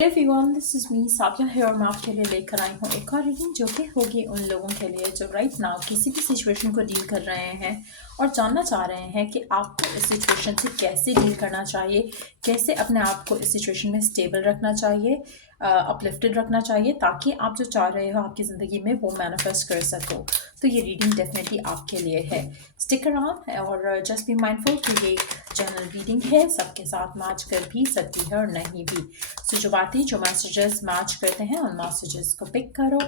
Everyone, this is me साबिया है और मैं आपके लिए लेकर आई हूँ एक और रीडिंग जो कि होगी उन लोगों के लिए जो राइट नाउ किसी भी सिचुएशन को डील कर रहे हैं और जानना चाह रहे हैं कि आपको इस सिचुएशन से कैसे डील करना चाहिए, कैसे अपने आप को इस सिचुएशन में स्टेबल रखना चाहिए, अपलिफ्टेड रखना चाहिए ताकि आप जो चाह रहे हो आपकी ज़िंदगी में वो मैनिफेस्ट कर सको। तो ये रीडिंग डेफिनेटली आपके लिए है। स्टिक अराउंड और जस्ट बी माइंडफुल कि ये एक जनरल रीडिंग है, सबके साथ मैच कर भी सकती है और नहीं भी। सो जो बातें जो मैसेजेस मैच करते हैं उन मैसेजेस को पिक करो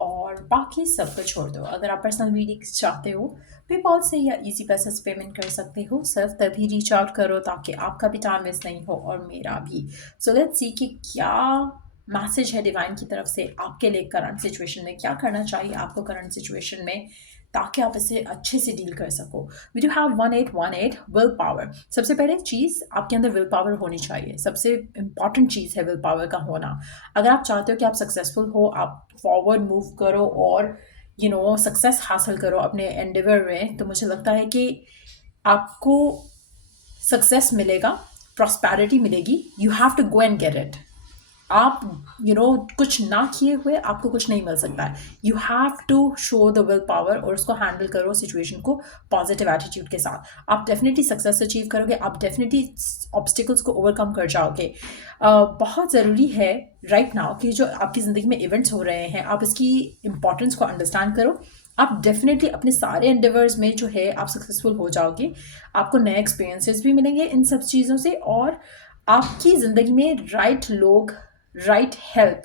और बाकी सब को छोड़ दो। अगर आप पर्सनल रीडिंग चाहते हो पेपॉल से या इजी पैसे से पेमेंट कर सकते हो। सिर्फ तभी रीच आउट करो ताकि आपका भी टाइम वेस्ट नहीं हो और मेरा भी। सो लेट्स सी कि क्या मैसेज है डिवाइन की तरफ से आपके लिए करंट सिचुएशन में, क्या करना चाहिए आपको करंट सिचुएशन में ताकि आप इसे अच्छे से डील कर सको। We do have 1818 will power. सबसे पहले चीज़ आपके अंदर विल पावर होनी चाहिए। सबसे इंपॉर्टेंट चीज़ है विल पावर का होना। अगर आप चाहते हो कि आप सक्सेसफुल हो, आप फॉरवर्ड मूव करो और सक्सेस हासिल करो अपने एंडेवर में, तो मुझे लगता है कि आपको सक्सेस मिलेगा, प्रॉस्पेरिटी मिलेगी। You have to go and get it. आप कुछ ना किए हुए आपको कुछ नहीं मिल सकता है। You have to show the will power और उसको हैंडल करो सिचुएशन को पॉजिटिव एटीट्यूड के साथ। आप डेफिनेटली सक्सेस अचीव करोगे, आप डेफिनेटली ऑब्स्टिकल्स को ओवरकम कर जाओगे। बहुत ज़रूरी है राइट नाउ कि जो आपकी ज़िंदगी में इवेंट्स हो रहे हैं आप इसकी इम्पॉर्टेंस को अंडरस्टैंड करो। आप डेफिनेटली अपने सारे एंडेवर्स में जो है आप सक्सेसफुल हो जाओगे। आपको नए एक्सपीरियंसेस भी मिलेंगे इन सब चीज़ों से और आपकी ज़िंदगी में राइट लोग, राइट हेल्प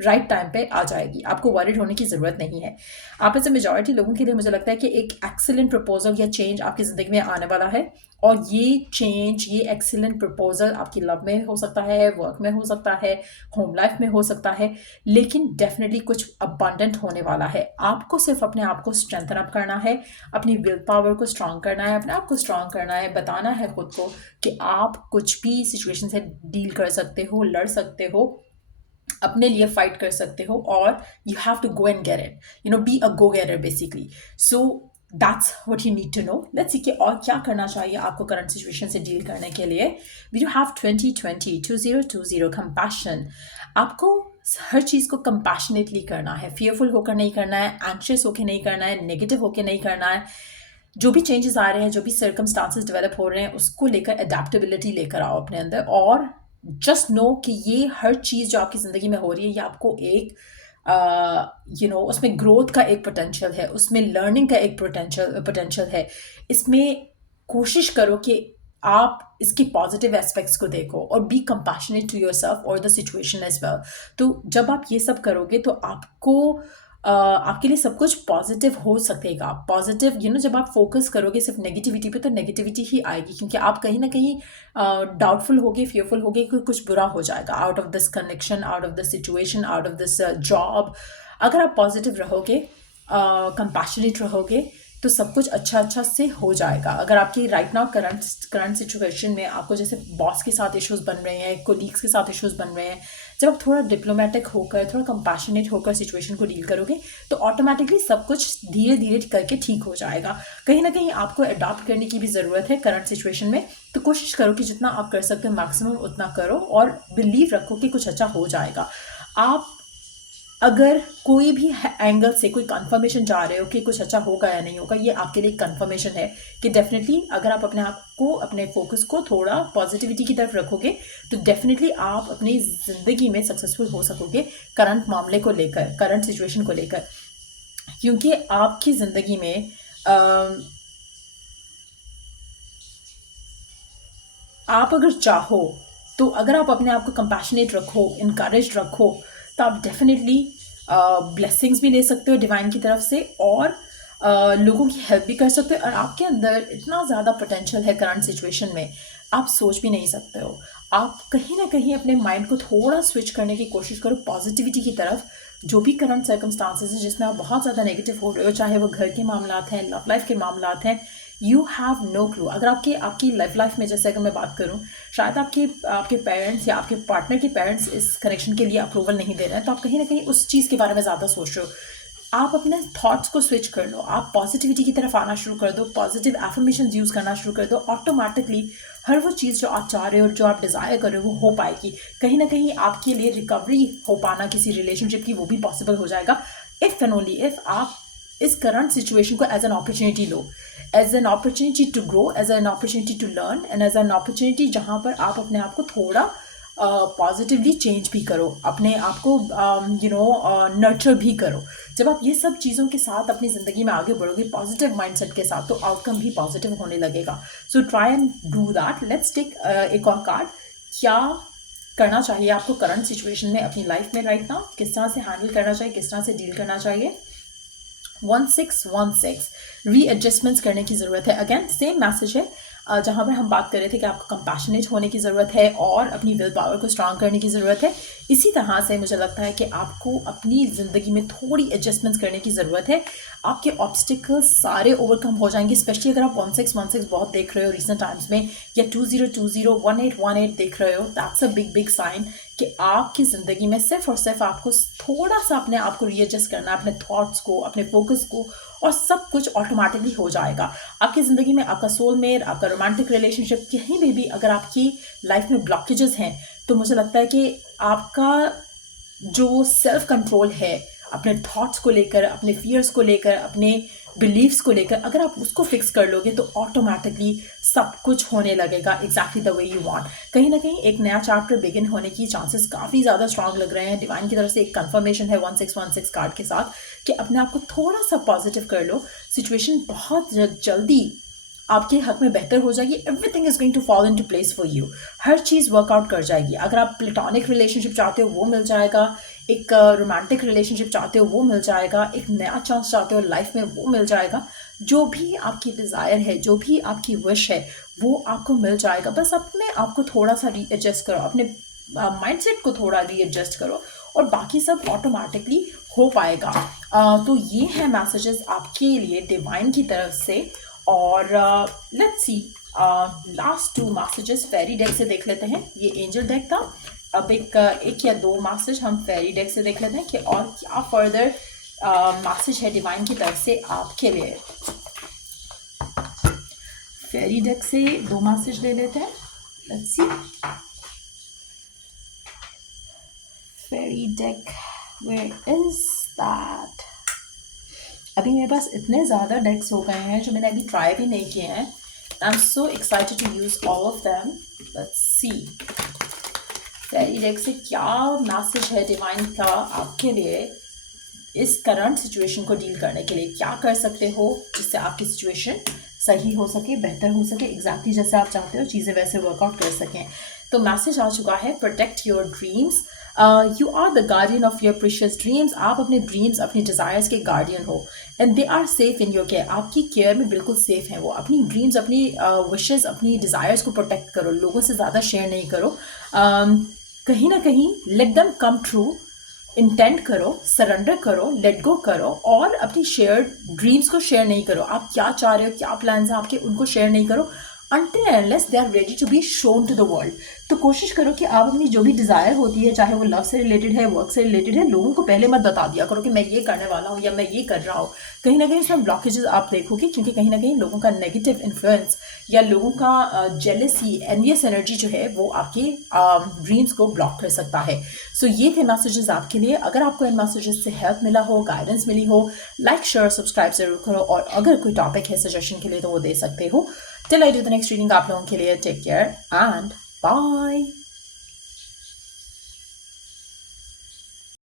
राइट टाइम पे आ जाएगी। आपको वरीड होने की ज़रूरत नहीं है। आप ऐसे मेजॉरिटी लोगों के लिए मुझे लगता है कि एक एक्सीलेंट प्रपोजल या चेंज आपकी ज़िंदगी में आने वाला है और ये चेंज, ये एक्सीलेंट प्रपोजल आपकी लव में हो सकता है, वर्क में हो सकता है, होम लाइफ में हो सकता है, लेकिन डेफिनेटली कुछ अबंडेंट होने वाला है। आपको सिर्फ अपने आप को स्ट्रेंथन अप करना है, अपनी विल पावर को स्ट्रांग करना है, अपने आप को स्ट्रांग करना है, बताना है खुद को कि आप कुछ भी सिचुएशन से डील कर सकते हो, लड़ सकते हो, अपने लिए फाइट कर सकते हो और you have to go and get it, be a go getter basically. So that's what you need to know. Let's see कि और क्या करना चाहिए आपको करंट सिचुएशन से डील करने के लिए। We do have 2020 compassion. आपको हर चीज़ को कंपैशनेटली करना है, फियरफुल होकर नहीं करना है, एंग्शियस होकर नहीं करना है, नेगेटिव होकर नहीं करना है। जो भी चेंजेस आ रहे हैं, जो भी सर्कमस्टांसेस डेवलप हो रहे हैं, उसको लेकर अडेप्टेबिलिटी लेकर आओ अपने अंदर और जस्ट नो कि ये हर चीज़ जो आपकी ज़िंदगी में हो रही है ये आपको एक उसमें ग्रोथ का एक पोटेंशियल है, उसमें लर्निंग का एक पोटेंशियल है। इसमें कोशिश करो कि आप इसकी पॉजिटिव एस्पेक्ट्स को देखो और बी कंपैशनेट टू योरसेल्फ और द सिचुएशन एज वेल। तो जब आप ये सब करोगे तो आपको आपके लिए सब कुछ पॉजिटिव हो सकेगा। पॉजिटिव जब आप फोकस करोगे सिर्फ नेगेटिविटी पे तो नेगेटिविटी ही आएगी, क्योंकि आप कहीं ना कहीं डाउटफुल होगे, फियरफुल होगे कि कुछ बुरा हो जाएगा out of this connection, out of this situation, out of this job. अगर आप पॉजिटिव रहोगे, कंपैशनेट रहोगे, तो सब कुछ अच्छा अच्छा से हो जाएगा। अगर आपकी राइट नाउ करंट सिचुएशन में आपको जैसे बॉस के साथ इश्यूज बन रहे हैं, कोलीग्स के साथ इश्यूज बन रहे हैं, जब आप थोड़ा डिप्लोमेटिक होकर, थोड़ा कंपैशनेट होकर सिचुएशन को डील करोगे तो ऑटोमेटिकली सब कुछ धीरे धीरे करके ठीक हो जाएगा। कहीं ना कहीं आपको अडॉप्ट करने की भी ज़रूरत है करंट सिचुएशन में। तो कोशिश करो कि जितना आप कर सकते हो मैक्सिमम उतना करो और बिलीव रखो कि कुछ अच्छा हो जाएगा। आप अगर कोई भी एंगल से कोई कंफर्मेशन जा रहे हो कि कुछ अच्छा होगा या नहीं होगा, ये आपके लिए कंफर्मेशन है कि डेफिनेटली अगर आप अपने आप को, अपने फोकस को थोड़ा पॉजिटिविटी की तरफ रखोगे तो डेफिनेटली आप अपनी ज़िंदगी में सक्सेसफुल हो सकोगे करंट मामले को लेकर, करंट सिचुएशन को लेकर। क्योंकि आपकी ज़िंदगी में आप अगर चाहो तो अगर आप अपने आप को कंपैशनेट रखो, इनकरेज रखो, तो आप डेफिनेटली ब्लेसिंग्स भी ले सकते हो डिवाइन की तरफ से और लोगों की हेल्प भी कर सकते हो। और आपके अंदर इतना ज़्यादा पोटेंशियल है करंट सिचुएशन में, आप सोच भी नहीं सकते हो। आप कहीं ना कहीं अपने माइंड को थोड़ा स्विच करने की कोशिश करो पॉजिटिविटी की तरफ। जो भी करंट सर्कमस्टांसेस है जिसमें आप बहुत ज़्यादा नेगेटिव हो रहे हो, चाहे वो घर के मामलात हैं, लव लाइफ के मामलात हैं, यू हैव नो क्लू। अगर आपकी लाइफ में जैसे अगर मैं बात करूं, शायद आपके पेरेंट्स या आपके पार्टनर के पेरेंट्स इस कनेक्शन के लिए अप्रूवल नहीं दे रहे हैं, तो आप कहीं ना कहीं उस चीज़ के बारे में ज़्यादा सोच रहे हो। आप अपने थॉट्स को स्विच कर लो, आप पॉजिटिविटी की तरफ आना शुरू कर दो, पॉजिटिव एफर्मेशन यूज़ करना शुरू कर दो, ऑटोमेटिकली हर वो चीज़ जो आप चाह रहे हो और जो आप डिज़ायर कर रहे हो वो हो पाएगी। कहीं ना कहीं आपके लिए रिकवरी हो पाना किसी रिलेशनशिप की वो भी पॉसिबल हो जाएगा, इफ़ एंड ओनली इफ़ आप इस करंट सिचुएशन को एज एन अपॉर्चुनिटी लो, as an opportunity to grow, as an opportunity to learn and as an opportunity जहाँ पर आप अपने आप को थोड़ा पॉजिटिवली चेंज भी करो, अपने आप को नर्चर भी करो। जब आप ये सब चीज़ों के साथ अपनी ज़िंदगी में आगे बढ़ोगे पॉजिटिव माइंडसेट के साथ, तो आउटकम भी पॉजिटिव होने लगेगा। So try and do that. Let's take एक और कार्ड। क्या करना चाहिए आपको करंट सिचुएशन में अपनी लाइफ में राइट नाउ, किस तरह से हैंडल करना चाहिए, किस तरह से डील करना चाहिए। 1616 रीएडजस्टमेंट्स करने की ज़रूरत है। अगेन सेम मैसेज है जहाँ पर हम बात कर रहे थे कि आपको कंपैशनेट होने की ज़रूरत है और अपनी विल पावर को स्ट्रांग करने की ज़रूरत है। इसी तरह से मुझे लगता है कि आपको अपनी ज़िंदगी में थोड़ी एडजस्टमेंट्स करने की ज़रूरत है। आपके ऑब्स्टिकल्स सारे ओवरकम हो जाएंगे, स्पेशली अगर आप 1616 बहुत देख रहे हो रिसेंट टाइम्स में, या 2020 1818 देख रहे हो। दैट्स अ बिग साइन कि आपकी ज़िंदगी में सिर्फ और सिर्फ आपको थोड़ा सा अपने आप को रीएडजस्ट करना है, अपने थॉट्स को, अपने फोकस को, और सब कुछ ऑटोमेटिकली हो जाएगा। आपकी ज़िंदगी में आपका सोलमेट, आपका रोमांटिक रिलेशनशिप, कहीं भी अगर आपकी लाइफ में ब्लॉकेजेस हैं, तो मुझे लगता है कि आपका जो सेल्फ कंट्रोल है अपने थॉट्स को लेकर, अपने फियर्स को लेकर, अपने बिलीव्स को लेकर, अगर आप उसको फिक्स कर लोगे तो ऑटोमेटिकली सब कुछ होने लगेगा exactly the way you want. कहीं ना कहीं एक नया चैप्टर बिगिन होने की चांसेस काफ़ी ज़्यादा स्ट्रांग लग रहे हैं। डिवाइन की तरफ से एक कंफर्मेशन है 1616 कार्ड के साथ कि अपने आप को थोड़ा सा पॉजिटिव कर लो, सिचुएशन बहुत जल्दी आपके हक में बेहतर हो जाएगी। Everything is going to fall into place for you. हर चीज़ वर्कआउट कर जाएगी। अगर आप प्लेटोनिक रिलेशनशिप चाहते हो वो मिल जाएगा, एक रोमांटिक रिलेशनशिप चाहते हो वो मिल जाएगा, एक नया चांस चाहते हो लाइफ में वो मिल जाएगा। जो भी आपकी डिज़ायर है, जो भी आपकी विश है, वो आपको मिल जाएगा। बस अपने आप को थोड़ा सा रीएडजस्ट करो, अपने माइंडसेट को थोड़ा रीएडजस्ट करो, और बाकी सब ऑटोमेटिकली हो पाएगा। तो ये है मैसेजेस आपके लिए डिवाइन की तरफ से। और let's see last 2 messages fairy deck से देख लेते हैं। ये एंजल डेक था। अब एक या 2 मैसेज हम फेरी डेक से देख लेते हैं कि और क्या फर्दर मैसेज है डिवाइन की तरफ से आपके लिए। फेरी डेक से 2 मैसेज ले लेते हैं। Let's see fairy deck, where is that. अभी मेरे पास इतने ज़्यादा डेक्स हो गए हैं जो मैंने अभी ट्राई भी नहीं किए हैं। I am so excited to use all of them. Let's see fairy deck से क्या मैसेज है डिवाइन का आपके लिए इस करंट सिचुएशन को डील करने के लिए। क्या कर सकते हो जिससे आपकी सिचुएशन सही हो सके, बेहतर हो सके, एग्जैक्टली जैसे आप चाहते हो चीज़ें वैसे वर्कआउट कर सकें। तो मैसेज आ चुका है, protect your dreams, you are the guardian of your precious dreams. आप अपने ड्रीम्स, अपनी डिज़ायर्स के गार्डियन हो, and they are safe in your care. आपकी केयर में बिल्कुल सेफ हैं वो। अपनी ड्रीम्स, अपनी विशेज़, अपनी डिज़ायर्स को प्रोटेक्ट करो, लोगों से ज़्यादा शेयर नहीं करो। कहीं ना कहीं let them come true, intent करो, सरेंडर करो, लेट गो करो, और अपनी शेयर ड्रीम्स को शेयर नहीं करो। आप क्या चाह रहे हो, क्या प्लान्स हैं आपके, उनको शेयर नहीं करो until and unless they are ready to be shown to the world। तो कोशिश करो कि आप अपनी जो भी डिज़ायर होती है, चाहे वो लव से रिलेटेड है, वर्क से रिलेटेड है, लोगों को पहले मत बता दिया करो कि मैं ये करने वाला हूँ या मैं ये कर रहा हूँ। कहीं ना कहीं उसमें ब्लॉकेजेस आप देखोगे, क्योंकि कहीं ना कहीं लोगों का नेगेटिव इन्फ्लुएंस या लोगों का जेलसी, एनवियस एनर्जी जो है वो आपके ड्रीम्स को ब्लॉक कर सकता है। सो ये थे मैसेजेस आपके लिए। अगर आपको इन मैसेजेस से हेल्प मिला हो, गाइडेंस मिली हो, लाइक शेयर सब्सक्राइब जरूर करो, और अगर कोई टॉपिक है सजेशन के लिए तो वो दे सकते हो। Till I do the next reading, आप लोगों के लिए टेक केयर एंड बाय।